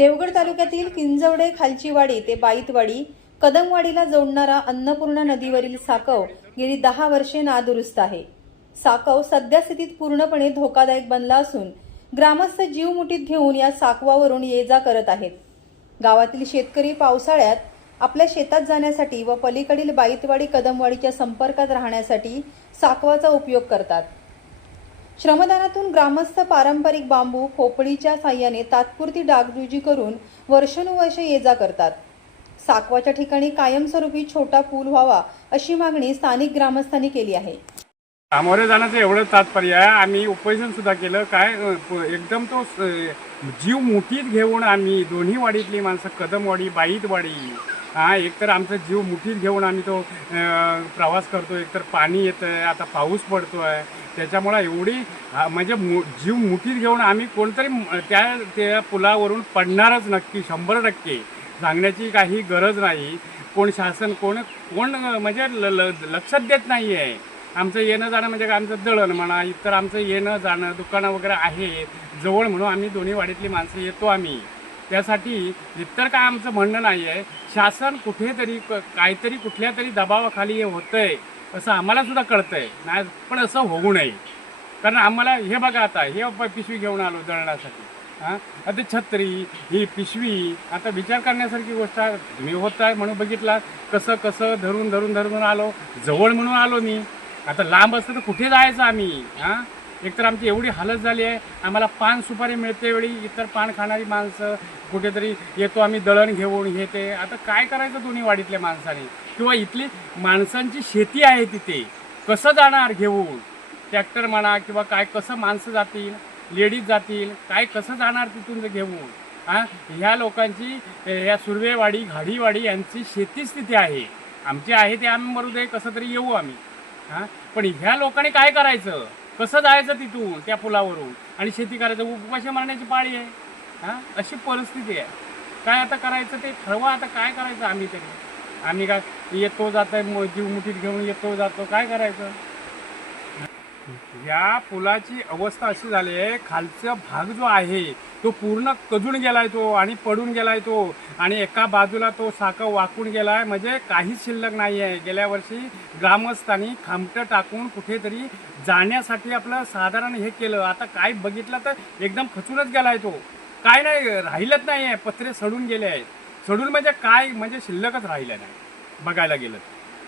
देवगड तालुक्यातील किंजवडे खालचीवाडी ते बाईतवाडी कदमवाडीला जोडणारा अन्नपूर्णा नदीवरील साकव गेली दहा वर्षे नादुरुस्त आहे. साकव सद्यस्थितीत पूर्णपणे धोकादायक बनला असून ग्रामस्थ जीव मुठीत घेऊन या साकवावरून ये जा करत आहेत. गावातील शेतकरी पावसाळ्यात आपल्या शेतात जाण्यासाठी व पलीकडील बाईतवाडी कदमवाडीच्या संपर्कात राहण्यासाठी साकवाचा उपयोग करतात. श्रमदानातून ग्रामस्थ पारंपरिक बांबू खोपडीच्या साह्याने तात्पुरती डागडुजी करून वर्षानुवर्षे ये जा करतात. साकवाच्या ठिकाणी कायमस्वरूपी छोटा पूल व्हावा अशी मागणी स्थानिक ग्रामस्थांनी केली आहे. सामोरे जाण्याचं एवढं तात्पर्य आहे. आम्ही उपोषण सुद्धा केलं. काय एकदम तो जीव मुठीत घेऊन आम्ही दोन्ही वाडीतली माणसं कदमवाडी बाईतवाडी हा एकतर आमचा जीव मुठीत घेऊन आम्ही तो प्रवास करतो एकतर पाणी येतं आहे आता पाऊस पडतो आहे त्याच्यामुळं एवढी हा, म्हणजे मु जीव मुठीत घेऊन आम्ही कोणतरी त्या त्या पुलावरून पडणारच नक्की शंभर टक्के. सांगण्याची काही गरज नाही. कोण शासन कोण कोण म्हणजे ल- ल- लक्षात देत नाही आहे आमचं येणं जाणं म्हणजे काय? आमचं दळण म्हणा इतर आमचं येणं जाणं दुकानं वगैरे आहे. जवळ म्हणून आम्ही दोन्ही वाडीतली माणसं येतो आम्ही. त्यासाठी इतर काय आमचं म्हणणं नाही आहे शासन कुठेतरी क- काहीतरी कुठल्या तरी दबावाखाली हे होतंय असं आम्हाला सुद्धा आहे नाही पण असं होऊ नये. कारण आम्हाला हे बघा आता हे पिशवी घेऊन आलो दळण्यासाठी हां? आता छत्री ही पिशवी आता विचार करण्यासारखी गोष्ट आहे. तुम्ही होत आहे म्हणून बघितला कसं कसं धरून धरून धरून आलो. जवळ म्हणून आलो मी. आता लांब असतं तर कुठे जायचं आम्ही? हां? एकतर आमची एवढी हालत झाली आहे आम्हाला पान सुपारी मिळते वेळी इतर पान खाणारी माणसं कुठेतरी येतो आम्ही दळण घेऊन हे ते. आता काय करायचं दोन्ही वाडीतल्या माणसाने? किंवा इथली माणसांची शेती आहे तिथे कसं जाणार घेऊन? ट्रॅक्टर म्हणा किंवा काय कसं माणसं जातील लेडीज जातील काय कसं जाणार तिथून घेऊन? हां? ह्या लोकांची या सुर्वेवाडी घाडीवाडी यांची शेतीच तिथे आहे. आमची आहे ते आम्ही मरू दे कसं तरी येऊ आम्ही. हां? पण ह्या लोकांनी काय करायचं? कसं जायचं तिथून त्या पुलावरून? आणि शेती करायचं उपवाशी मारण्याची पाळी आहे. हां? अशी परिस्थिती आहे. काय आता करायचं ते ठरवा आता काय करायचं आम्ही तरी? आम्ही काय येतो जातो जीव मुठीत घेऊन येतो जातो काय करायचं? या पुलाची अवस्था अशी झाली आहे खालचा भाग जो आहे तो पूर्ण कजून गेलाय तो आणि पडून गेलाय तो. आणि एका बाजूला तो साखा वाकून गेलाय म्हणजे काहीच शिल्लक नाही आहे गेल्या वर्षी ग्रामस्थांनी खामटं टाकून कुठेतरी जाण्यासाठी आपलं साधारण हे केलं. आता काय बघितलं तर एकदम खचूनच गेलाय तो. काय नाही राहिलंच नाही आहे पत्रे सडून गेले आहेत. सडून म्हणजे काय? म्हणजे शिल्लकच राहिलं नाही बघायला गेलं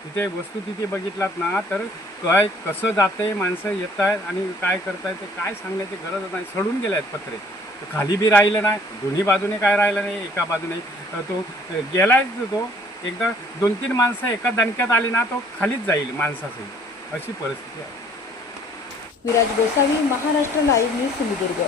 तिथे वस्तू तिथे बघितलात ना तर काय कसं जाते माणसं येत आहेत आणि काय करतायत ते काय सांगण्याची गरज नाही. सडून गेले आहेत पत्रे. तर खाली बी राहिलं नाही दोन्ही बाजूने काय राहिलं नाही एका बाजूने. तो गेलायच तो एकदा दोन तीन माणसं एका दणक्यात आली ना तो खालीच जाईल माणसासहित अशी परिस्थिती आहे. Viraj Gosavi Maharashtra live news Sindhudurg.